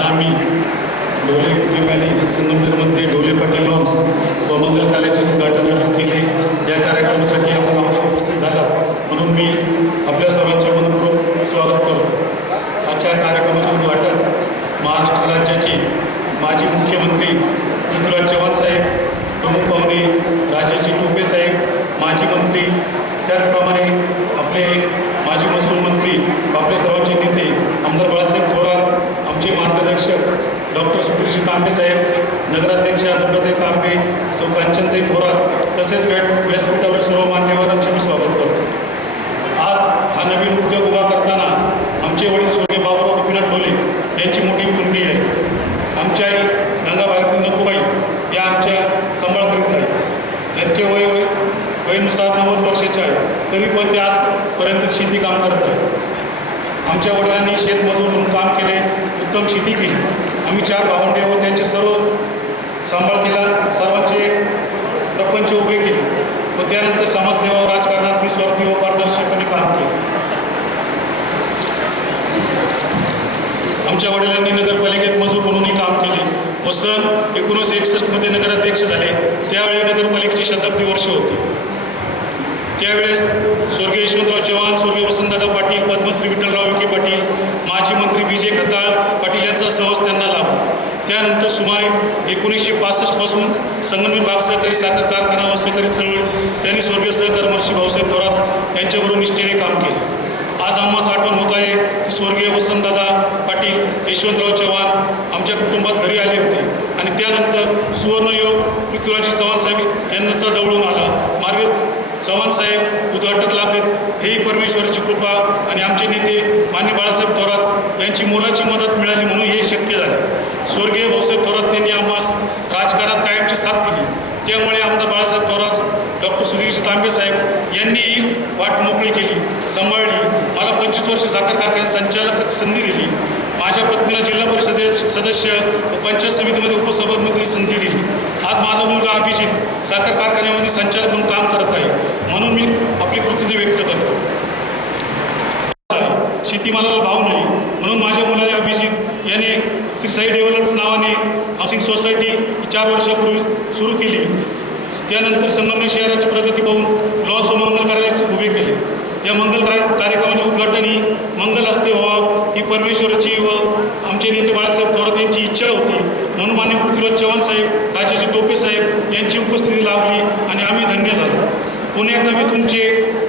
आम्ही ढोले प्रेमाने संगमनेरमध्ये ढोले पाटील लॉन्स व मंगल कार्याचे उद्घाटन आयोजित केले। या कार्यक्रमासाठी आपण उपस्थित झाला म्हणून मी आपल्या सर्वांचे मनपूर्वक स्वागत करतो। आजच्या कार्यक्रमाचे उद्घाटन महाराष्ट्र राज्याचे माजी मुख्यमंत्री पृथ्वीराज चव्हाण साहेब, प्रमुख पाहुणे राजेश टोपे साहेब, माजी मंत्री, त्याचप्रमाणे आपले माजी महसूल मंत्री, आपले सर्वांचे नेते आमदार बाळासाहेब थोरात, आमचे मार्गदर्शक डॉक्टर सुधीरजी तांबे साहेब, नगराध्यक्ष दुर्गाताई तांबे, सौ कांचनताई थोरात, तसेच व्यासपीठावर सर्व मान्यवरांचे मी स्वागत करतो। आज हा नवीन उद्योग उभा करताना आमचे वडील स्वर्गीय बाबूराव गोपीनाथ ढोले यांची मोठी भूमिका आहे। आमच्या आई गंगाबाई नकोबाई या आमच्या सांभाळ करीत आहेत। त्यांचे वयनुसार 90 वर्षाचे आहे, तरी पण ते आजपर्यंत शेती काम करत आहेत। आमच्या वडिलांनी शेतमजूर म्हणून काम केले, उत्तम शेती केली। आम्ही 4 भावंडे व त्यांचे सर्व सांभाळ केला, सर्वांचे प्रपंच उभे केले व त्यानंतर समाजसेवा व राजकारणात निस्वार्थी व पारदर्शकपणे काम केले। आमच्या वडिलांनी नगरपालिकेत मजूर म्हणूनही काम केले व सन 1961 मध्ये नगराध्यक्ष झाले। त्यावेळी नगरपालिकेची शताब्दी वर्ष होती। त्यावेळेस स्वर्गीय यशवंतराव चव्हाण, स्वर्गीय वसंतदादा पाटील, पद्मश्री विठ्ठलराव विखे पाटील, माजी मंत्री विजय खताळ पाटील यांचा सहवास त्यांना लाभला। त्यानंतर सुमारे 1965 पासून संगमनेर भाग सहकारी साखर कारखाना व सहकारी चळवळीत त्यांनी स्वर्गीय सहकार महर्षी भाऊसाहेब थोरात यांच्याबरोबर निष्ठेने काम केले। आज आम्हाला आठवण होत आहे की स्वर्गीय वसंतदादा पाटील, यशवंतराव चव्हाण आमच्या कुटुंबात घरी आले होते आणि त्यानंतर सुवर्णयोग पृथ्वीराज चव्हाण साहेब यांचा जवळून आला। मार्ग चव्हाण साहेब उद्घाटक लाभलेत, हेही परमेश्वराची कृपा आणि आमचे नेते मान्य बाळासाहेब थोरात यांची मोलाची मदत मिळाली म्हणून हे शक्य झाले। स्वर्गीय भाऊसाहेब थोरात यांनी आम्हास राजकारणात कायमची साथ दिली, त्यामुळे आमदार बाळासाहेब थोरात, डॉक्टर सुधीरजी तांबे साहेब यांनी वाट मोकळी केली, सांभाळली। मला 25 वर्ष साखर कारखान्यात संचालक संधी दिली। माझ्या पत्नीला जिल्हा परिषद सदस्य व पंचायत समितीमध्ये उपसभापती संधी दिली। आज माझा मुलगा अभिजित साखर कारखान्यामध्ये संचालक म्हणून काम करत आहे, म्हणून मी आपली कृतज्ञता व्यक्त करतो। शेतीमालाला भाव नाही म्हणून माझ्या मुलाने अभिजित याने श्री साई डेव्हलपर्स नावाने हाऊसिंग सोसायटी 4 वर्षापूर्वी सुरू केली। त्यानंतर संगमनेर शहराची प्रगती पाहून लॉन्स व मंगल कार्यालय उभे केले। या मंगल कार्यक्रमाचे उद्घाटन ही मंगल हस्ते व्हावं ही परमेश्वराची व आमचे नेते बाळासाहेब थोरात यांची इच्छा होती, म्हणून मान्य पृथ्वीराज चव्हाण साहेब, राजेश टोपे साहेब यांची उपस्थिती लाभली आणि आम्ही धन्य झालो। पुन्हा एकदा मी तुमचे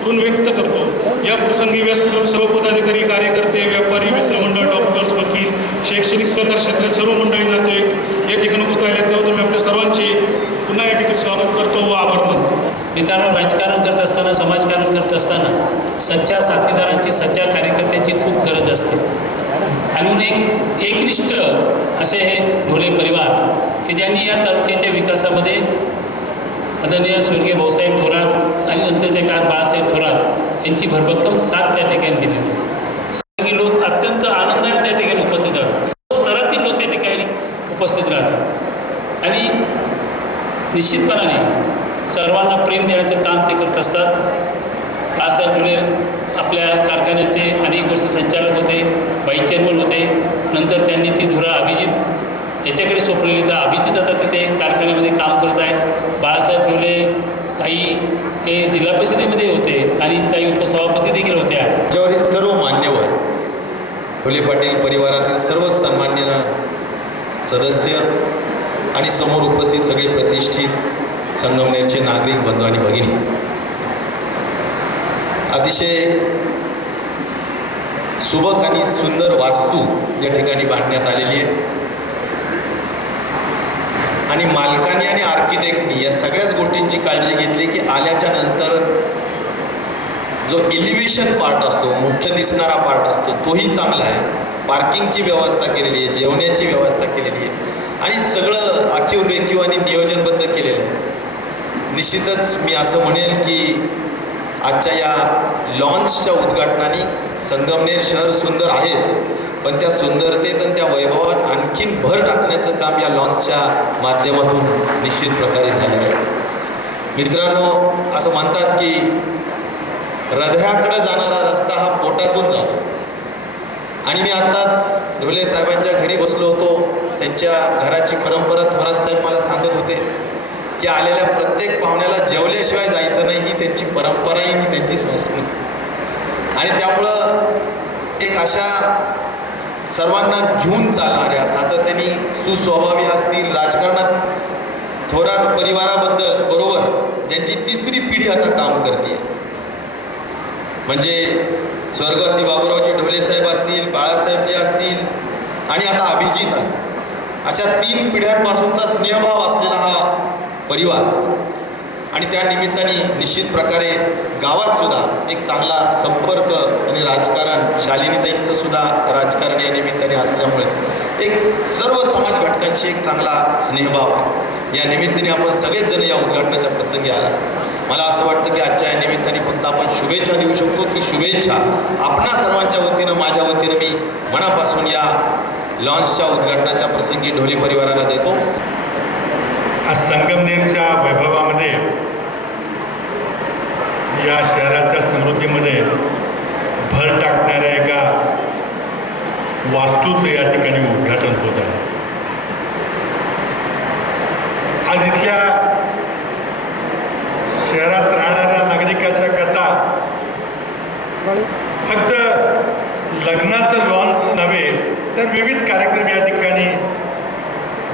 ऋण व्यक्त करतो। या प्रसंगी व्यासपीठावर सर्व पदाधिकारी, कार्यकर्ते, व्यापारी, मित्रमंडळ, डॉक्टर्स, वकील, शैक्षणिक सहकार क्षेत्रातील सर्व मंडळी नातेवाईक या ठिकाणी उपस्थित राहिले, त्याबद्दल मी आपल्या सर्वांचे पुन्हा या ठिकाणी स्वागत करतो व आभार मानतो। मित्रांनो, राजकारण करत असताना, समाजकारण करत असताना सच्च्या साथीदारांची, सच्च्या कार्यकर्त्यांची खूप गरज असते। आणि एकनिष्ठ असे हे ढोले परिवार की ज्यांनी या तालुक्याच्या विकासामध्ये आदरणीय स्वर्गीय भाऊसाहेब थोरात आणि नंतरच्या काळात बाळासाहेब थोरात यांची भरभक्कम साथ त्या ठिकाणी दिली। लोक अत्यंत आनंदाने त्या ठिकाणी उपस्थित राहतात, स्तरातील लोक त्या ठिकाणी उपस्थित राहतात आणि निश्चितपणाने सर्वांना प्रेम देण्याचं काम ते करत असतात। बाळासाहेब ढोले आपल्या कारखान्याचे अनेक वर्ष संचालक होते, वाईस चेअरमन होते। नंतर त्यांनी ती धुरा अभिजित याच्याकडे सोपलेली, तर अभिजित आता तिथे कारखान्यामध्ये काम करत आहे। बाळासाहेब ढोले काही हे जिल्हा परिषदेमध्ये होते आणि काही उपसभापती देखील होत्या। त्याच्यावरील सर्व मान्यवर, ढोले पाटील परिवारातील सर्व सन्मान्य सदस्य आणि समोर उपस्थित सगळे प्रतिष्ठित संगमनेरचे नागरिक बंधू आणि भगिनी, अतिशय सुबक आणि सुंदर वास्तू या ठिकाणी बांधण्यात आलेली आहे आणि मालकांनी आणि आर्किटेक्टनी या सगळ्याच गोष्टींची काळजी घेतली की आल्याच्या नंतर जो एलिव्हेशन पार्ट असतो, मुख्य दिसणारा पार्ट असतो, तोही चांगला आहे। पार्किंगची व्यवस्था केलेली आहे, जेवणाची व्यवस्था केलेली आहे आणि सगळं आखीव रेखीव आणि नियोजनबद्ध केलेलं आहे। निश्चितच मी असं म्हणेल की आजच्या या लॉन्चच्या उद्घाटनाने संगमनेर शहर सुंदर आहेच, पण त्या सुंदरतेत आणि त्या वैभवात आणखीन भर टाकण्याचं काम या लॉन्चच्या माध्यमातून निश्चित प्रकारे झालं आहे। मित्रांनो, असं म्हणतात की हृदयाकडे जाणारा रस्ता हा पोटातून जातो आणि मी आत्ताच ढोले साहेबांच्या घरी बसलो होतो. त्यांच्या घराची परंपरा थोरात साहेब मला सांगत होते की आलेल्या प्रत्येक पाहुण्याला जेवल्याशिवाय जायचं नाही, ही त्यांची परंपरा आहे, ही त्यांची संस्कृती. आणि त्यामुळं एक अशा सर्वांना घेऊन चालणाऱ्या, सातत्याने सुस्वभावी असतील, राजकारणात थोरात परिवाराबद्दल बरोबर ज्यांची तिसरी पिढी आता काम करते, म्हणजे स्वर्गवासी बाबूरावजी ढोले साहेब असतील, बाळासाहेबजी असतील आणि आता अभिजित असतील, अशा 3 पिढ्यांपासूनचा स्नेहभाव असलेला हा परिवार. आणि त्या निमित्ताने निश्चित प्रकारे गावात सुद्धा एक चांगला संपर्क आणि राजकारण, शालिनीताईंचं सुद्धा राजकारण या निमित्ताने असल्यामुळे एक सर्व समाज घटकांशी एक चांगला स्नेहभाव आहे. या निमित्ताने आपण सगळेच जण या उद्घाटनाच्या प्रसंगी आला. मला असं वाटतं की आजच्या या निमित्ताने फक्त आपण शुभेच्छा देऊ शकतो. ती शुभेच्छा आपणा सर्वांच्या वतीनं, माझ्या वतीनं मी मनापासून या लॉन्चच्या उद्घाटनाच्या प्रसंगी ढोले परिवाराला देतो. आज संगमनेरच्या वैभवामध्ये, या शहराच्या समृद्धीमध्ये भर टाकणाऱ्या एका वास्तूचं या ठिकाणी उद्घाटन होत आहे. आज इथल्या शहरात राहणाऱ्या नागरिकाच्या कथा फक्त लग्नाचं लॉन्च नव्हे तर विविध कार्यक्रम या ठिकाणी,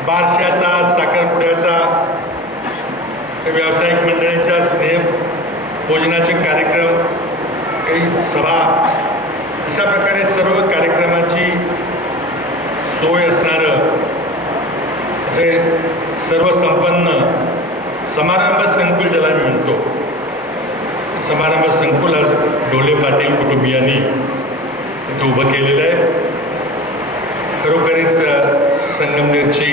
बारशाचा, साखरपुड्याचा, व्यावसायिक मंडळींच्या स्नेह भोजनाचे कार्यक्रम, काही सभा, अशा प्रकारे सर्व कार्यक्रमाची सोय असणारं असे सर्व संपन्न समारंभ संकुल ज्याला मी म्हणतो, समारंभ संकुल आज ढोले पाटील कुटुंबियांनी इथं उभं केलेलं आहे. खरोखरीच संगमनेरची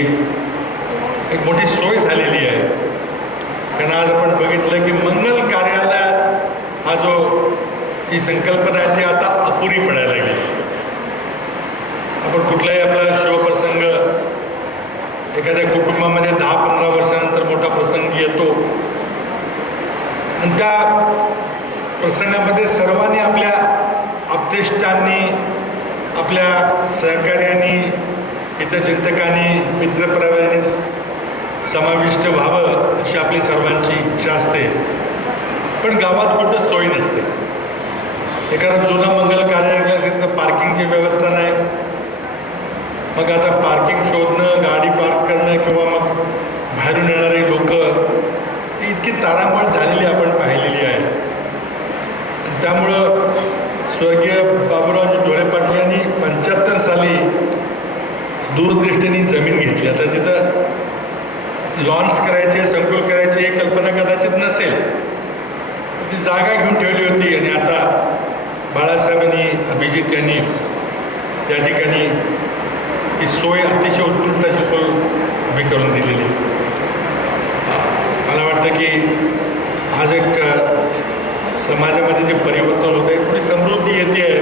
एक मोठी सोय झालेली आहे. कारण आज आपण बघितलं की मंगल कार्याला हा जो ही संकल्पना आहे ती आता अपुरी पडायला लागली. आपण कुठलाही आपला शिवप्रसंग एखाद्या कुटुंबामध्ये 10-15 वर्षानंतर मोठा प्रसंग येतो आणि त्या प्रसंगामध्ये सर्वांनी, आपल्या आप्तेष्टांनी, आपल्या सहकार्यांनी, हितचिंतकांनी, मित्रपरिवारांनी समाविष्ट व्हावं अशी आपली सर्वांची इच्छा असते. पण गावात कुठं सोय नसते. एखादा जुना मंगल कार्य असेल तर पार्किंगची व्यवस्था नाही. मग आता पार्किंग शोधणं, गाडी पार्क करणं किंवा मग बाहेरून येणारे लोक, इतकी तारांबळ झालेली आपण पाहिलेली आहे. त्यामुळं स्वर्गीय बाबूरावजी ढोले पाटील यांनी 75 साली दूरदृष्टीने जमीन घेतली. आता तिथं लॉन्च करायचे, संकुल करायची ही कल्पना कदाचित नसेल, ती जागा घेऊन ठेवली होती. आणि आता बाळासाहेबांनी, अभिजित यांनी या ठिकाणी ही सोय, अतिशय उत्कृष्ट अशी सोय उभी करून दिलेली. मला वाटतं की आज एक समाजामध्ये जे परिवर्तन होत आहे, थोडी समृद्धी येते आहे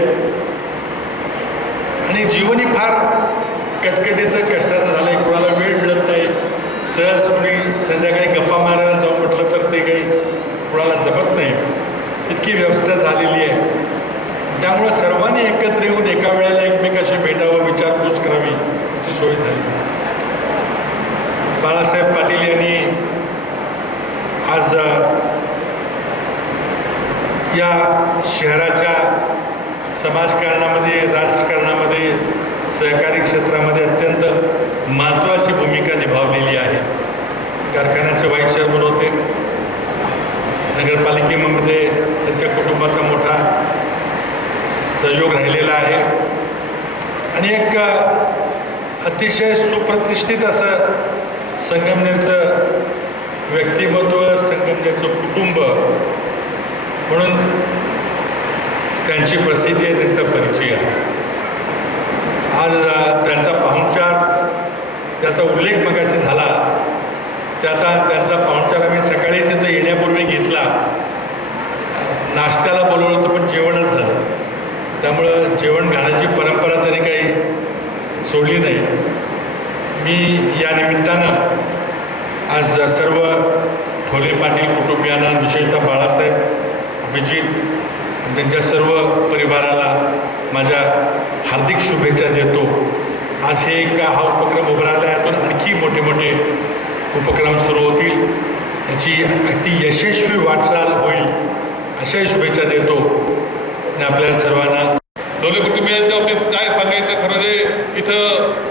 आणि जीवनही फार कटकटीचं, कष्टाचं झालं आहे. कोणाला वेळ मिळत नाही. सहज कोणी संध्याकाळी गप्पा मारायला जाऊ म्हटलं तर ते काही कोणाला जमत नाही, इतकी व्यवस्था झालेली आहे. त्यामुळं सर्वांनी एकत्र येऊन एका वेळेला एकमेकाशी भेटावं, विचारपूस करावी याची सोय झाली. बाळासाहेब पाटील यांनी आज या शहराच्या समाजकारणामध्ये, राजकारणामध्ये, सहकारी क्षेत्रामध्ये अत्यंत महत्त्वाची भूमिका निभावलेली आहे. कारखान्याचे व्हाईस चेअरमन होते. नगरपालिकेमध्ये त्यांच्या कुटुंबाचा मोठा सहयोग राहिलेला आहे आणि एक अतिशय सुप्रतिष्ठित असं संगमनेरचं व्यक्तिमत्व, संगमनेरचं कुटुंब म्हणून त्यांची प्रसिद्धी आहे, त्यांचा परिचय आहे. आज त्यांचा पाहुणचार, त्याचा उल्लेख मगाशी झाला, त्यांचा पाहुणचार आम्ही सकाळी तिथं येण्यापूर्वी घेतला. नाश्त्याला बोलवलं होतं पण जेवणच झालं. त्यामुळं जेवण घालायची परंपरा त्यांनी काही सोडली नाही. मी या निमित्तानं आज सर्व ढोले पाटील कुटुंबियांना, विशेषतः बाळासाहेब, अभिजित, त्यांच्या सर्व परिवाराला माझ्या हार्दिक शुभेच्छा देतो. आज हा उपक्रम उभारला, यातून आणखी मोठे मोठे उपक्रम सुरू होतील, याची अगदी यशस्वी वाटचाल होईल अशाही शुभेच्छा देतो. आणि आपल्या सर्वांना ढोले कुटुंबियांच्या बाबतीत काय सांगायचं, खरं जे इथं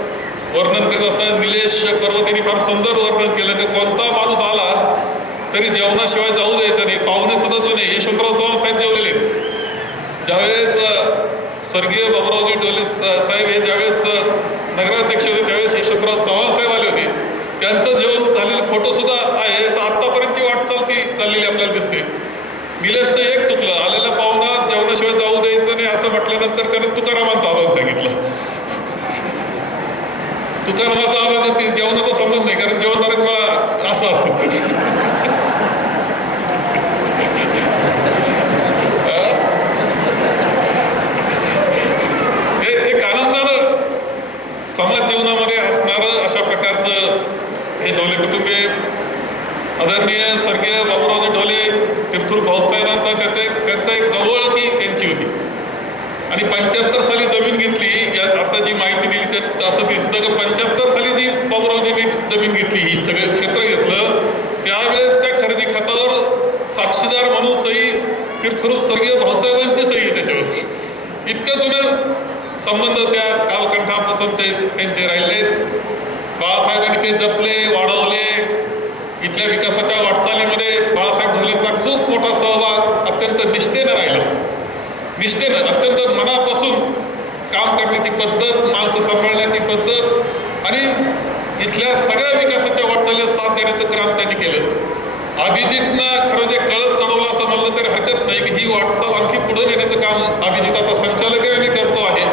वर्णन करत असताना निलेश पर्वतेंनी फार सुंदर वर्णन केलं की कोणता माणूस आला तरी जेवणाशिवाय जाऊ द्यायचं नाही. पाहुणे सुद्धा जुने यशवंतराव चव्हाण साहेब जेवलेले आहेत. ज्यावेळेस स्वर्गीय बाबुरावजी ढोले साहेब हे ज्यावेळेस नगराध्यक्ष होते त्यावेळेस यशवंतराव चव्हाण साहेब आले होते. त्यांचं जेवण झालेले फोटो सुद्धा आहे. तर आत्तापर्यंतची वाटचाल ती चाललेली आपल्याला दिसते. निलेशचं एक चुकलं, आलेला पाहुणा जेवणाशिवाय जाऊ द्यायचं नाही असं म्हटल्यानंतर त्याने तुकारामांचा अभंग सांगितलं. तुकारामाचा अभंग जेवणाचा संबंध नाही, कारण जेवण बऱ्याच वेळा असं असतं. एक आनंदानं समाज जीवनामध्ये असणारं अशा प्रकारचं हे ढोले कुटुंबीय आदरणीय स्वर्गीय बाबुरावजी ढोले तीर्थरूप भाऊसाहेबांचा त्यांचा एक जवळकी त्यांची होती. आणि 75 साली जमीन घेतली, यात आता जी माहिती दिली त्यात असं दिसतं की 75 साली जी बाबुरावजींनी जमीन घेतली, ही सगळं क्षेत्र घेतलं, त्यावेळेस त्या खरेदी खतावर साक्षीदार म्हणून सही तीर्थरूप स्वर्गीय भाऊसाहेबांची सही आहे त्याच्यावर. इतकं जुनं संबंध त्या कालखंडापासून त्यांचे राहिले. बाळासाहेबांनी ते जपले, वाढवले. इथल्या विकासाच्या वाटचालीमध्ये बाळासाहेब ढोलेंचा खूप मोठा सहभाग अत्यंत निष्ठेनं राहिला. निष्ठेनं अत्यंत मनापासून काम करण्याची पद्धत, माणसं सांभाळण्याची पद्धत आणि इथल्या सगळ्या विकासाच्या वाटचालीला साथ देण्याचं काम त्यांनी केलं. अभिजितनं खरं जे कळस चढवलं असं म्हणलं तरी हरकत नाही की ही वाटचाल आणखी पुढे नेण्याचं काम अभिजित आता संचालकांनी करतो आहे.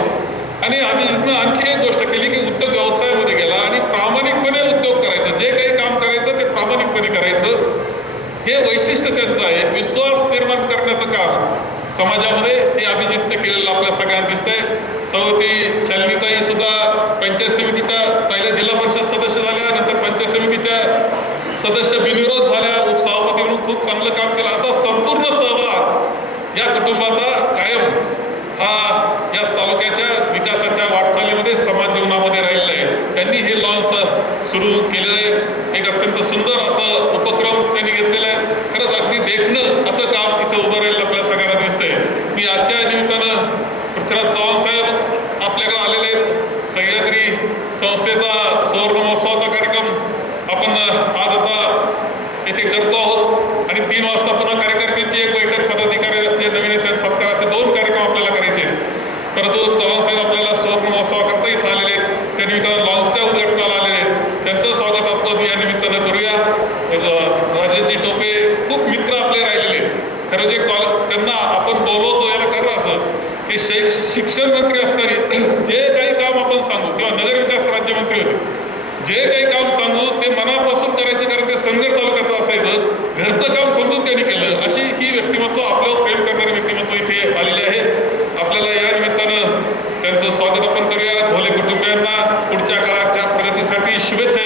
आणि अभिजितनं आणखी एक गोष्ट केली की उद्योग व्यवसायामध्ये गेला आणि प्रामाणिकपणे उद्योग करायचा. जे काही काम करायचं ते प्रामाणिकपणे करायचं, हे वैशिष्ट्य त्यांचं आहे. विश्वास निर्माण करण्याचं काम समाजामध्ये हे अभिजितनं केलेलं आपल्या सगळ्यांना दिसतंय. सौती शालिनीताई सुद्धा पंचायत समितीच्या पहिल्या जिल्हा परिषद सदस्य झाल्या, नंतर पंचायत समितीच्या सदस्य बिनविरोध झाल्या, उपसभापती म्हणून खूप चांगलं काम केलं. असा संपूर्ण सहभाग या कुटुंबाचा कायम हा या तालुक्याच्या विकासाच्या वाटचालीमध्ये समाज जीवनामध्ये राहिलेलं आहे. त्यांनी हे लॉन्च सुरू केलेलं आहे. एक अत्यंत सुंदर असं उपक्रम त्यांनी घेतलेला आहे. खरंच अगदी देखणं असं काम इथं उभं राहिलं आपल्या सगळ्यांना दिसतंय. मी आजच्या निमित्तानं पृथ्वीराज चव्हाण साहेब आपल्याकडे आलेले आहेत. सह्याद्री संस्थेचा सुवर्ण महोत्सवाचा कार्यक्रम आपण आज आता येथे करतो आहोत आणि 3 वाजता पुन्हा कार्यकर्त्यांची एक बैठक, पदाधिकारी जे नवीन आहेत सत्कार, असे 2 कार्यक्रम आपल्याला करायचे आहेत. परंतु चव्हाण साहेब आपल्याला सुवर्ण महोत्सवाकरता इथं आलेले आहेत. त्या निमित्तानं लॉन्चच्या उद्घाटनाला आलेले आहेत. त्यांचं स्वागत आपण या निमित्तानं करूया. राजेशजी टोपे खूप मित्र आपले राहिलेले आहेत. खरं जे त्यांना आपण बोलवतो याला कारण असं की शिक्षण मंत्री असणारी जे काही काम आपण सांगू, किंवा नगरविकास राज्यमंत्री होते, जे काही काम सांगू ते मनापासून करायचं, कारण ते संगेर तालुक्याचं असायचं. घरचं काम समजून त्यांनी केलं. अशी ही व्यक्तिमत्व, आपल्यावर प्रेम करणारे व्यक्तिमत्व इथे आलेले आहे. आपल्याला या निमित्तानं त्यांचं स्वागत आपण करूया. ढोले कुटुंबियांना पुढच्या काळाच्या प्रगतीसाठी शुभेच्छा